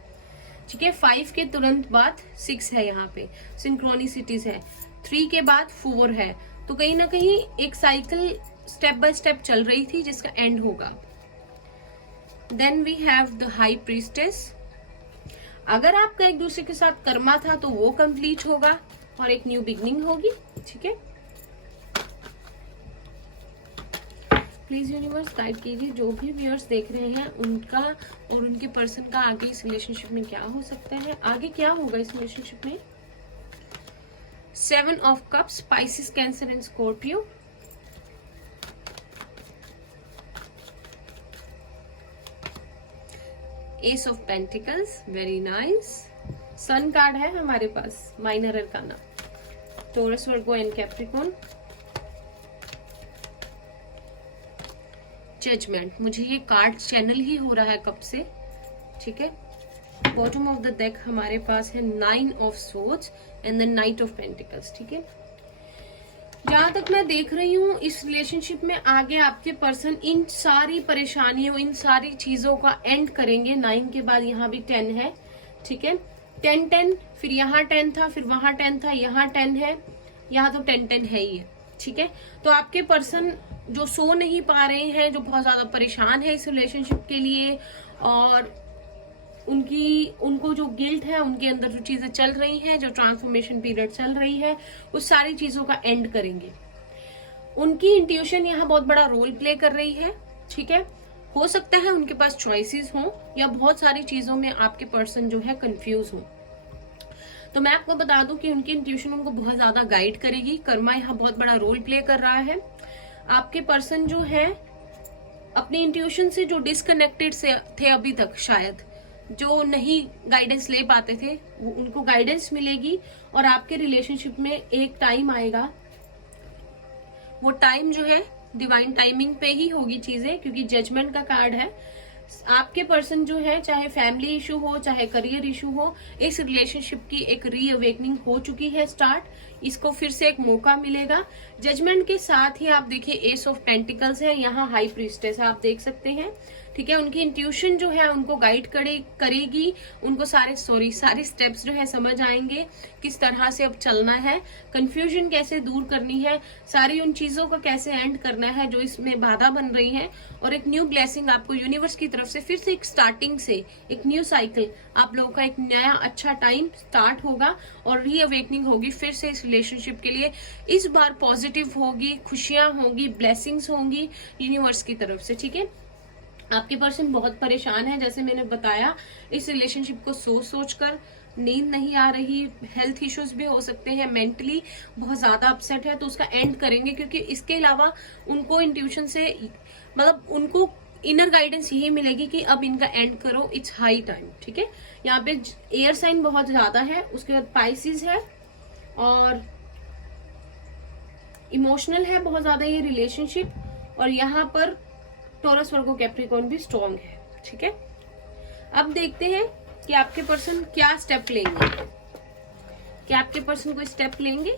ठीक है, 5 के तुरंत बाद 6 है, यहाँ पे सिंक्रोनिसिटीज है। 3 के बाद 4 है। तो कहीं ना कहीं एक साइकिल स्टेप बाय स्टेप चल रही थी जिसका एंड होगा। Then we have the high priestess. अगर आपका एक दूसरे के साथ कर्मा था तो वो कंप्लीट होगा और एक न्यू बिगनिंग होगी। ठीक है, प्लीज यूनिवर्स गाइड कीजिए। जो भी व्यूअर्स देख रहे हैं उनका और उनके पर्सन का आगे इस रिलेशनशिप में क्या हो सकता है, आगे क्या होगा इस रिलेशनशिप में। 7 of cups, Pisces, Cancer and Scorpio. Ace of pentacles, very nice. Sun card है हमारे पास, minor arcana, Taurus, Virgo and Capricorn. Judgement, मुझे ये कार्ड चैनल ही हो रहा है कब से। ठीक है, बॉटम ऑफ द डेक हमारे पास है 9 of swords and the night of pentacles. ठीक है, जहां तक मैं देख रही हूँ इस रिलेशनशिप में आगे आपके पर्सन इन सारी परेशानियों, इन सारी चीजों का एंड करेंगे। 9 के बाद यहाँ भी 10 है। ठीक है, 10-10, फिर यहाँ 10 था, फिर वहां 10 था, यहाँ 10 है, यहाँ तो 10-10 है ही है। ठीक है, तो आपके पर्सन जो सो नहीं पा रहे हैं, जो बहुत ज्यादा परेशान है इस रिलेशनशिप के लिए, और उनको जो गिल्ट है, उनके अंदर जो चीजें चल रही हैं, जो ट्रांसफॉर्मेशन पीरियड चल रही है, उस सारी चीजों का एंड करेंगे। उनकी इंट्यूशन यहाँ बहुत बड़ा रोल प्ले कर रही है। ठीक है, हो सकता है उनके पास चॉइसेस हों या बहुत सारी चीजों में आपके पर्सन जो है कंफ्यूज हो। तो मैं आपको बता दूं कि उनकी इंट्यूशन उनको बहुत ज्यादा गाइड करेगी। कर्मा यहाँ बहुत बड़ा रोल प्ले कर रहा है। आपके पर्सन जो है अपनी इंट्यूशन से जो डिस्कनेक्टेड से थे अभी तक, शायद जो नहीं गाइडेंस ले पाते थे, वो उनको गाइडेंस मिलेगी और आपके रिलेशनशिप में एक टाइम आएगा। वो टाइम जो है डिवाइन टाइमिंग पे ही होगी चीजें, क्योंकि जजमेंट का कार्ड है। आपके पर्सन जो है, चाहे फैमिली इशू हो, चाहे करियर इशू हो, इस रिलेशनशिप की एक रीअवेकनिंग हो चुकी है स्टार्ट। इसको फिर से एक मौका मिलेगा। जजमेंट के साथ ही आप देखिए एस ऑफ पेंटिकल्स है, यहाँ हाई प्रीस्टेस आप देख सकते हैं। ठीक है, उनकी इंट्यूशन जो है उनको गाइड करेगी। उनको सारे स्टेप्स जो है समझ आएंगे, किस तरह से अब चलना है, कंफ्यूजन कैसे दूर करनी है, सारी उन चीजों का कैसे एंड करना है जो इसमें बाधा बन रही है, और एक न्यू ब्लेसिंग आपको यूनिवर्स की तरफ से फिर से एक स्टार्टिंग से एक न्यू साइकिल, आप लोगों का एक नया अच्छा टाइम स्टार्ट होगा और रीअवेकनिंग होगी फिर से इस रिलेशनशिप के लिए। इस बार पॉजिटिव होगी, खुशियां होंगी, ब्लेसिंग्स होंगी यूनिवर्स की तरफ से। ठीक है, आपके पर्सन बहुत परेशान है, जैसे मैंने बताया, इस रिलेशनशिप को सोच कर नींद नहीं आ रही, हेल्थ इश्यूज भी हो सकते हैं, मेंटली बहुत ज्यादा अपसेट है, तो उसका एंड करेंगे। क्योंकि इसके अलावा उनको इंट्यूशन से, मतलब उनको इनर गाइडेंस यही मिलेगी कि अब इनका एंड करो, इट्स हाई टाइम। ठीक है, यहाँ पे एयर साइन बहुत ज्यादा है, उसके बाद पाइसिस है और इमोशनल है बहुत ज्यादा ये रिलेशनशिप, और यहाँ पर टॉरस, वर्गो, कैप्रिकॉर्न भी स्ट्रॉन्ग है। ठीक है, अब देखते हैं कि आपके पर्सन क्या स्टेप लेंगे। क्या आपके पर्सन कोई स्टेप लेंगे?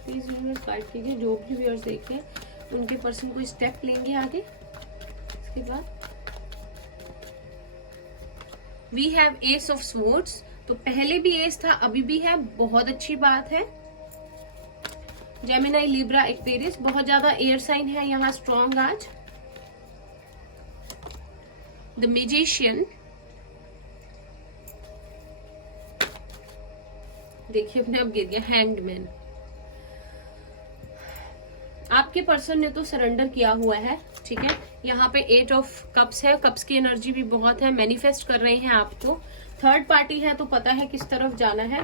प्लीज यूनिवर्स गाइड कीजिए। जो भी व्यूअर्स देख रहे हैं उनके पर्सन कोई स्टेप लेंगे आगे। इसके बाद we have ace of swords. तो पहले भी एस था, अभी भी है, बहुत अच्छी बात है। जेमिनी, लिब्रा, एक्वेरियस, बहुत ज्यादा एयर साइन है यहाँ स्ट्रॉन्ग आज। द मैजिशियन, देखिए अपने आप गिर गया। हैंग्ड मैन, आपके पर्सन ने तो सरेंडर किया हुआ है, ठीक है। यहाँ पे 8 ऑफ कप्स है, कप्स की एनर्जी भी बहुत है, मैनिफेस्ट कर रहे हैं आपको। थर्ड पार्टी है तो पता है किस तरफ जाना है।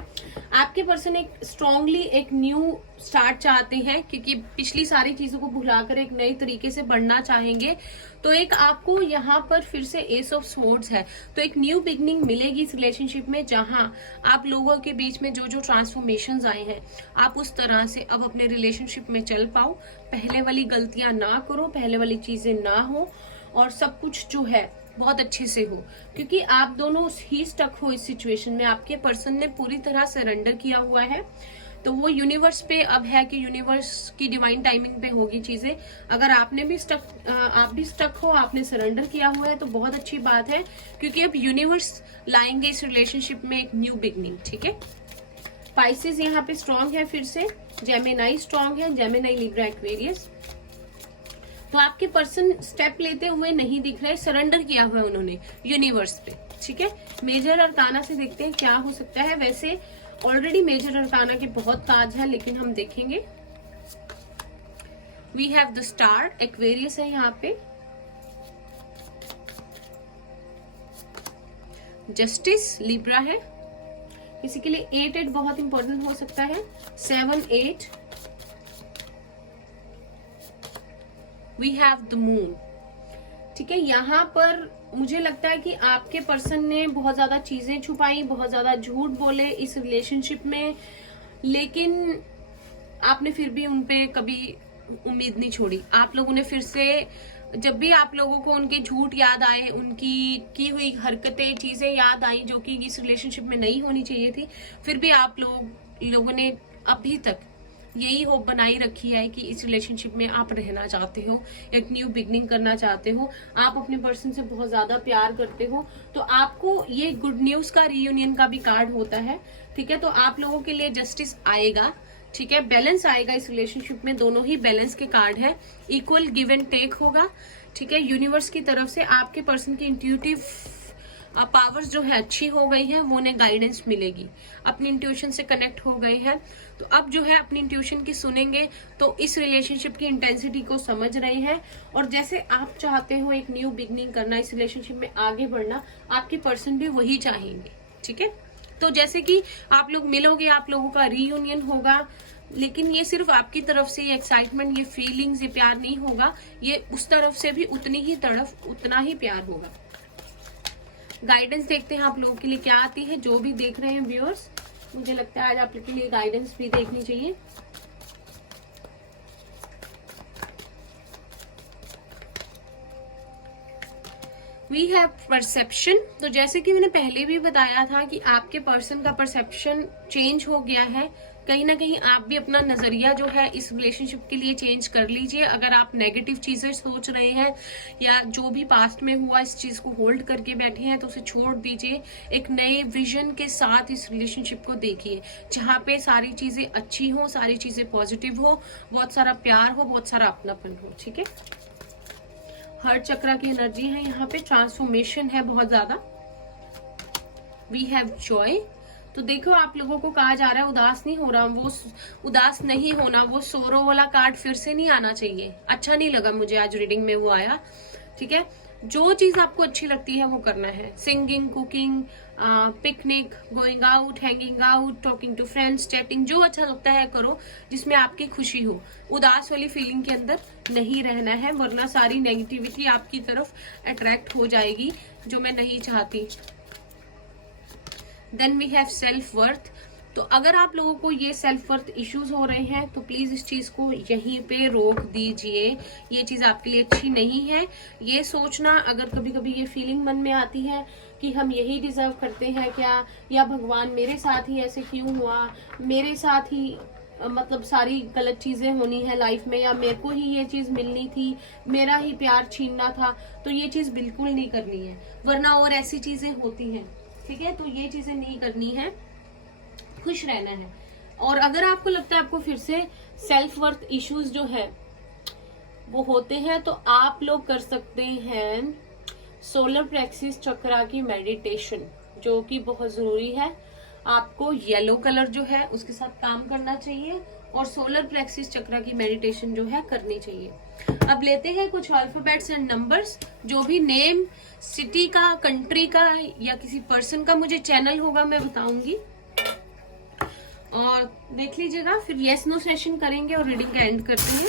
आपके पर्सन एक स्ट्रांगली एक न्यू स्टार्ट चाहते हैं, क्योंकि पिछली सारी चीजों को भुलाकर एक नए तरीके से बढ़ना चाहेंगे। तो एक आपको यहाँ पर फिर से एस ऑफ स्वॉर्ड्स है, तो एक न्यू बिगनिंग मिलेगी इस रिलेशनशिप में, जहां आप लोगों के बीच में जो जो ट्रांसफॉर्मेशंस आए हैं आप उस तरह से अब अपने रिलेशनशिप में चल पाओ। पहले वाली गलतियां ना करो, पहले वाली चीजें ना हो, और सब कुछ जो है बहुत अच्छे से हो, क्योंकि आप दोनों ही स्टक हो इस सिचुएशन में। आपके पर्सन ने पूरी तरह सरेंडर किया हुआ है, तो वो यूनिवर्स पे अब है कि यूनिवर्स की डिवाइन टाइमिंग पे होगी चीजें। अगर आपने भी आप भी स्टक हो, आपने सरेंडर किया हुआ है, तो बहुत अच्छी बात है, क्योंकि अब यूनिवर्स लाएंगे इस रिलेशनशिप में एक न्यू बिगनिंग, ठीक है। पाइसेस यहाँ पे स्ट्रांग है, फिर से जेमिनी स्ट्रांग है, जेमिनी, लिब्रा, एक्वेरियस। तो आपके पर्सन स्टेप लेते हुए नहीं दिख रहे, सरेंडर किया हुआ है उन्होंने यूनिवर्स पे, ठीक है। मेजर अरकाना से देखते हैं क्या हो सकता है। वैसे ऑलरेडी मेजर अरकाना के बहुत ताज है, लेकिन हम देखेंगे। We have the star, Aquarius है यहाँ पे, जस्टिस, लिब्रा है। किसी के लिए 8 बहुत इंपॉर्टेंट हो सकता है, 7, 8। वी हैव द मून, ठीक है। यहाँ पर मुझे लगता है कि आपके पर्सन ने बहुत ज्यादा चीजें छुपाई, बहुत ज्यादा झूठ बोले इस रिलेशनशिप में, लेकिन आपने फिर भी उनपे कभी उम्मीद नहीं छोड़ी। आप लोगों ने फिर से, जब भी आप लोगों को उनके झूठ याद आए, उनकी की हुई हरकतें, चीजें याद आई जो कि इस रिलेशनशिप में नहीं होनी चाहिए थी, फिर भी आप लोगों ने अभी तक यही होप बनाई रखी है कि इस रिलेशनशिप में आप रहना चाहते हो, एक न्यू बिगनिंग करना चाहते हो, आप अपने पर्सन से बहुत ज्यादा प्यार करते हो। तो आपको ये गुड न्यूज का, रीयूनियन का भी कार्ड होता है, ठीक है। तो आप लोगों के लिए जस्टिस आएगा, ठीक है, बैलेंस आएगा इस रिलेशनशिप में। दोनों ही बैलेंस के कार्ड है, इक्वल गिव एंड टेक होगा, ठीक है। यूनिवर्स की तरफ से आपके पर्सन की इंट्यूटिव पावर्स जो है अच्छी हो गई है, वो उन्हें गाइडेंस मिलेगी, अपनी इंट्यूशन से कनेक्ट हो गए हैं। तो अब जो है अपनी इंट्यूशन की सुनेंगे, तो इस रिलेशनशिप की इंटेंसिटी को समझ रहे हैं, और जैसे आप चाहते हो एक न्यू बिगनिंग करना, इस रिलेशनशिप में आगे बढ़ना, आपके पर्सन भी वही चाहेंगे, ठीक है। तो जैसे कि आप लोग मिलोगे, आप लोगों का रीयूनियन होगा, लेकिन ये सिर्फ आपकी तरफ से ये एक्साइटमेंट, ये फीलिंग्स, ये प्यार नहीं होगा, ये उस तरफ से भी उतनी ही तड़फ, उतना ही प्यार होगा। गाइडेंस देखते हैं आप लोगों के लिए क्या आती है। जो भी देख रहे हैं व्यूअर्स, मुझे लगता है आज आप लोग के लिए गाइडेंस भी देखनी चाहिए। We have perception. तो जैसे कि मैंने पहले भी बताया था कि आपके पर्सन का परसेप्शन चेंज हो गया है, कहीं ना कहीं आप भी अपना नजरिया जो है इस रिलेशनशिप के लिए चेंज कर लीजिए। अगर आप नेगेटिव चीजें सोच रहे हैं या जो भी पास्ट में हुआ इस चीज को होल्ड करके बैठे हैं, तो उसे छोड़ दीजिए। एक नए विजन के साथ इस रिलेशनशिप को देखिए, जहाँ पे सारी चीजें अच्छी हो, सारी चीजें पॉजिटिव हो, बहुत सारा प्यार हो, बहुत सारा अपनापन हो, ठीक है। हर्ट चक्रा की एनर्जी है यहाँ पे, ट्रांसफॉर्मेशन है बहुत ज्यादा। We have joy. तो देखो आप लोगों को कहा जा रहा है उदास नहीं हो रहा, वो उदास नहीं होना, वो सोरो वाला कार्ड फिर से नहीं आना चाहिए। अच्छा नहीं लगा मुझे आज रीडिंग में वो आया, ठीक है। जो चीज आपको अच्छी लगती है वो करना है, singing, cooking, picnic, going out, hanging out, talking to friends, chatting, जो अच्छा लगता है करो, जिसमें आपकी खुशी हो। उदास वाली फीलिंग के अंदर नहीं रहना है, वरना सारी नेगेटिविटी आपकी तरफ अट्रैक्ट हो जाएगी, जो मैं नहीं चाहती। Then we have self worth. तो अगर आप लोगों को ये सेल्फ वर्थ इश्यूज हो रहे हैं, तो प्लीज इस चीज को यहीं पे रोक दीजिए। ये चीज आपके लिए अच्छी नहीं है। ये सोचना, अगर कभी कभी ये फीलिंग मन में आती है कि हम यही डिजर्व करते हैं क्या, या भगवान मेरे साथ ही ऐसे क्यों हुआ, मेरे साथ ही मतलब सारी गलत चीजें होनी है लाइफ में, या मेरे को ही ये चीज मिलनी थी, मेरा ही प्यार छीनना था, तो ये चीज बिल्कुल नहीं करनी है, वरना और ऐसी चीजें होती हैं, ठीक है। तो ये चीजें नहीं करनी है, खुश रहना है। और अगर आपको लगता है आपको फिर से सेल्फ वर्थ इश्यूज जो है वो होते हैं, तो आप लोग कर सकते हैं सोलर प्लेक्सिस चक्रा की मेडिटेशन, जो कि बहुत जरूरी है। आपको येलो कलर जो है उसके साथ काम करना चाहिए और सोलर प्लेक्सिस चक्रा की मेडिटेशन जो है करनी चाहिए। अब लेते हैं कुछ अल्फाबेट्स एंड नंबर्स। जो भी नेम सिटी का, कंट्री का या किसी पर्सन का मुझे चैनल होगा मैं बताऊंगी, और देख लीजिएगा। फिर यस नो सेशन करेंगे और रीडिंग का एंड करते हैं।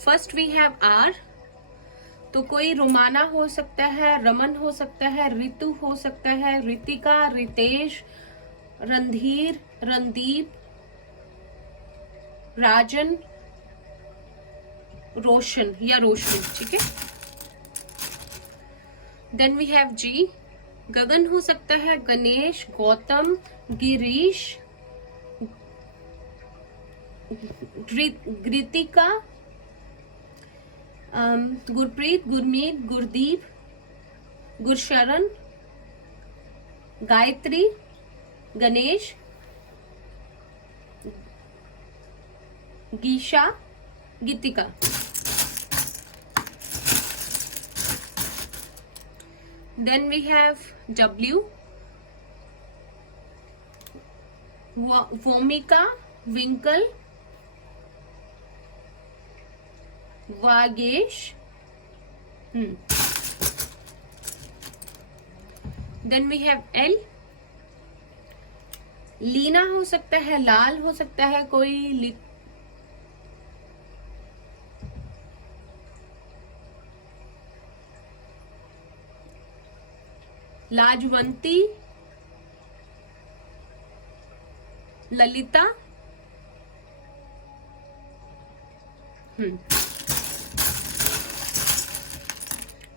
फर्स्ट वी हैव आर, तो कोई रोमाना हो सकता है, रमन हो सकता है, ऋतु हो सकता है, रितिका, रितेश, रणधीर, रणदीप, राजन, रोशन या रोशनी, ठीक है। Then we have G, Gagan हो सकता है, Ganesh, Gautam, Girish, Gritika, Gurpreet, Gurmeet, Gurdeep, Gursharan, Gayatri, Ganesh, Geesha, Geetika. Then we have W, Vomika, Winkle, Vagesh. Then we have L, Leena हो सकता है, लाल हो सकता है कोई, Lajwanti, Lalita,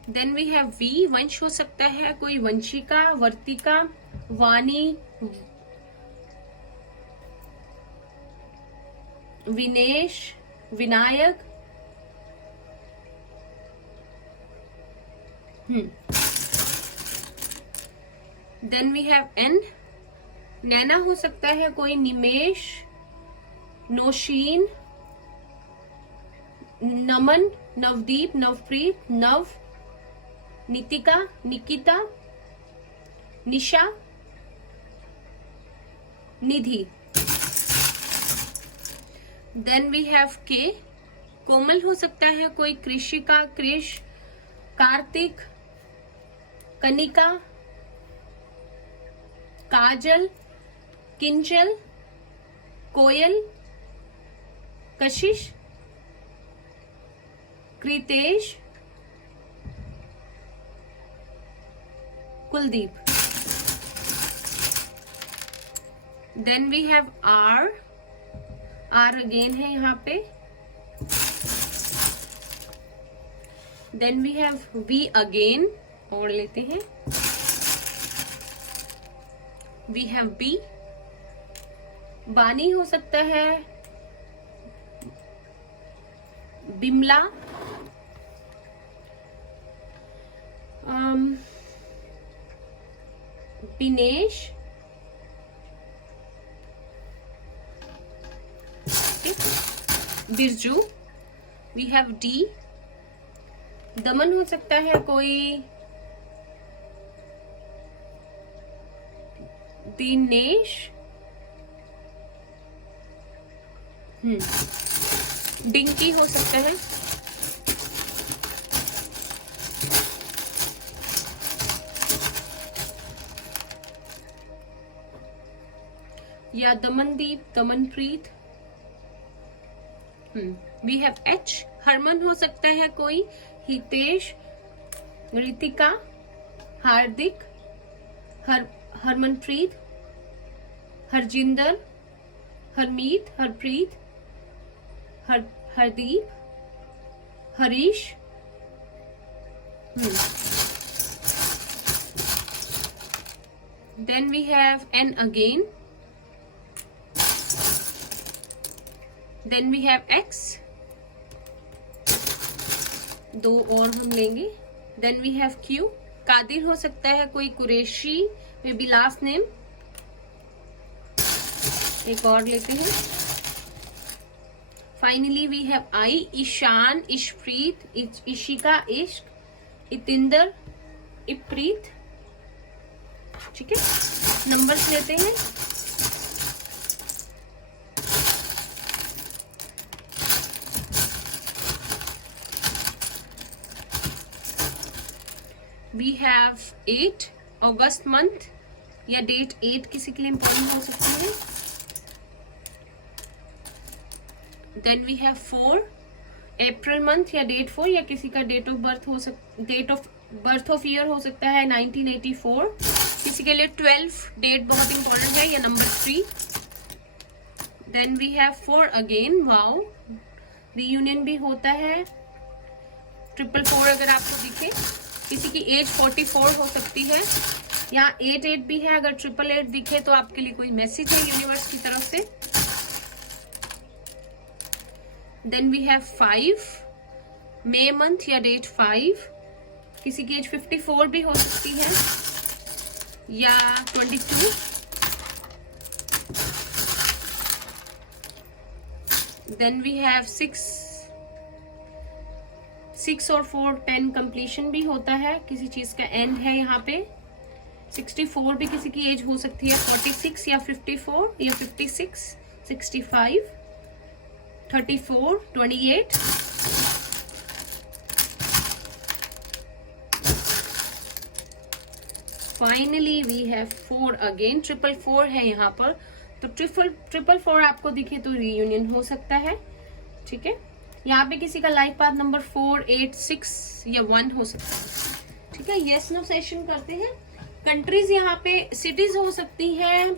then we have V, Vansh हो सकता है कोई, Vanshika, Vartika, Vani, Vinesh, Vinayak, then we have N, Naina हो सकता है कोई, निमेश, नौशीन, नमन, नवदीप, नवप्रीत, नव, नितिका, निकिता, निशा, निधि। देन वी हैव के, कोमल हो सकता है कोई, कृषिका, कृष, कार्तिक, कनिका, काजल, Kinchal, Koyal, Kashish, Kritesh, Kuldeep. Then we have R, R again है यहाँ पे। Then we have V again, और लेते हैं। वी हैव बी, बानी हो सकता है, Bimla, Binesh, Birju. We have D, Daman हो सकता है कोई, दिनेश, डिंकी हो सकता है, या Damandeep, Damanpreet. We have H, Harman हो सकता है कोई, हितेश, रितिका, हार्दिक, Harmanpreet, Harjinder, Harmeet, Harpreet, Hardeep, Harish. Then we have N again. Then we have X. दो और हम लेंगे. Then we have Q. Qadir हो सकता है कोई, Qureshi, maybe last name. एक और लेते हैं। Finally we have I, Ishan, Ishpreet, Ishika, Ishq, Itinder, Ipreet. ठीक है, नंबर्स लेते हैं। वी हैव 8 अगस्त मंथ, या डेट 8 किसी के लिए इंपॉर्टेंट हो सकती है। Then we have 4 April month, या डेट 4, या किसी का date of birth of year हो सकता है 1984। किसी के लिए 12 डेट बहुत इंपॉर्टेंट है, या number 3। Then we have 4 again, wow, reunion भी होता है। 444 अगर आपको दिखे, किसी की एज 44 हो सकती है, यहाँ 88 भी है। अगर 888 दिखे तो आपके लिए कोई मैसेज है यूनिवर्स की तरफ से। Then we have 5 May month, या डेट 5, किसी की एज 54 भी हो सकती है, या 22। देन वी हैव 6 और 4 10 कंप्लीशन भी होता है, किसी चीज का एंड है यहाँ पे। 64 भी किसी की एज हो सकती है, 46 या 54 या 56, 65, 34, 28। फाइनली वी हैव 4 अगेन, 444 है यहाँ पर। तो 444 आपको दिखे तो रीयूनियन हो सकता है। ठीक है, यहाँ पे किसी का लाइफ पाथ नंबर 4, 8, 6 या 1 हो सकता है। ठीक है, यस नो सेशन करते हैं। कंट्रीज यहाँ पे सिटीज हो सकती हैं,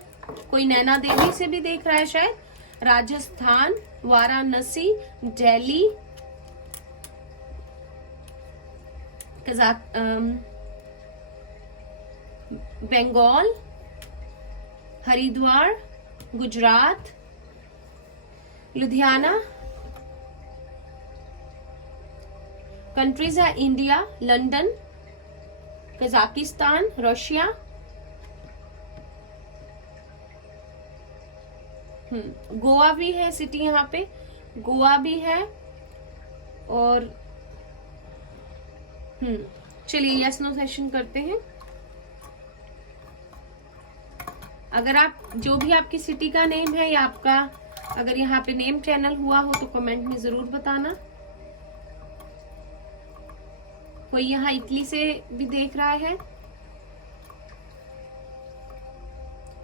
कोई नैना देवी से भी देख रहा है शायद, राजस्थान, वाराणसी, दिल्ली, बंगाल, हरिद्वार, गुजरात, लुधियाना। कंट्रीज है India, London, Kazakhstan, Russia, Goa भी है सिटी यहाँ पे, गोवा भी है। और चलिए यस नो सेशन करते हैं। अगर आप जो भी आपकी सिटी का नेम है, या आपका अगर यहाँ पे नेम चैनल हुआ हो तो कमेंट में जरूर बताना। कोई यहाँ इटली से भी देख रहा है,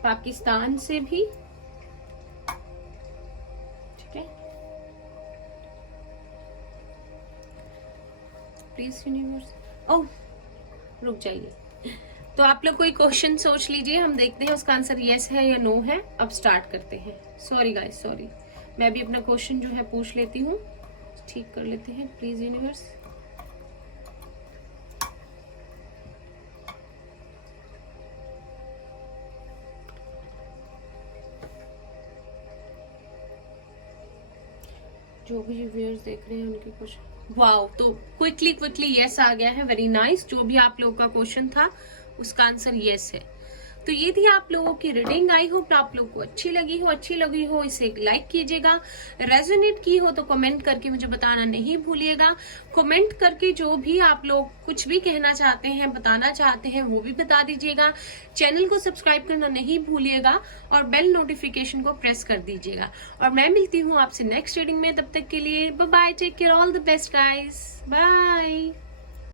पाकिस्तान से भी। ठीक है, प्लीज यूनिवर्स। ओह, रुक जाइए। तो आप लोग कोई क्वेश्चन सोच लीजिए, हम देखते हैं उसका आंसर यस है या नो है। अब स्टार्ट करते हैं। सॉरी गाइस, सॉरी, मैं भी अपना क्वेश्चन जो है पूछ लेती हूँ, ठीक कर लेते हैं प्लीज यूनिवर्स। जो भी व्यूअर्स देख रहे हैं उनके क्वेश्चन, वाओ, तो क्विकली यस आ गया है, वेरी नाइस। जो भी आप लोगों का क्वेश्चन था उसका आंसर यस है। तो ये थी आप लोगों की रीडिंग। आई होप आप लोगों को अच्छी लगी हो इसे एक लाइक कीजिएगा। रेजोनेट की हो तो कमेंट करके मुझे बताना नहीं भूलिएगा। कमेंट करके जो भी आप लोग कुछ भी कहना चाहते हैं, बताना चाहते हैं, वो भी बता दीजिएगा। चैनल को सब्सक्राइब करना नहीं भूलिएगा और बेल नोटिफिकेशन को प्रेस कर दीजिएगा। और मैं मिलती हूँ आपसे नेक्स्ट रीडिंग में, तब तक के लिए bye bye, take care, all the best guys, bye.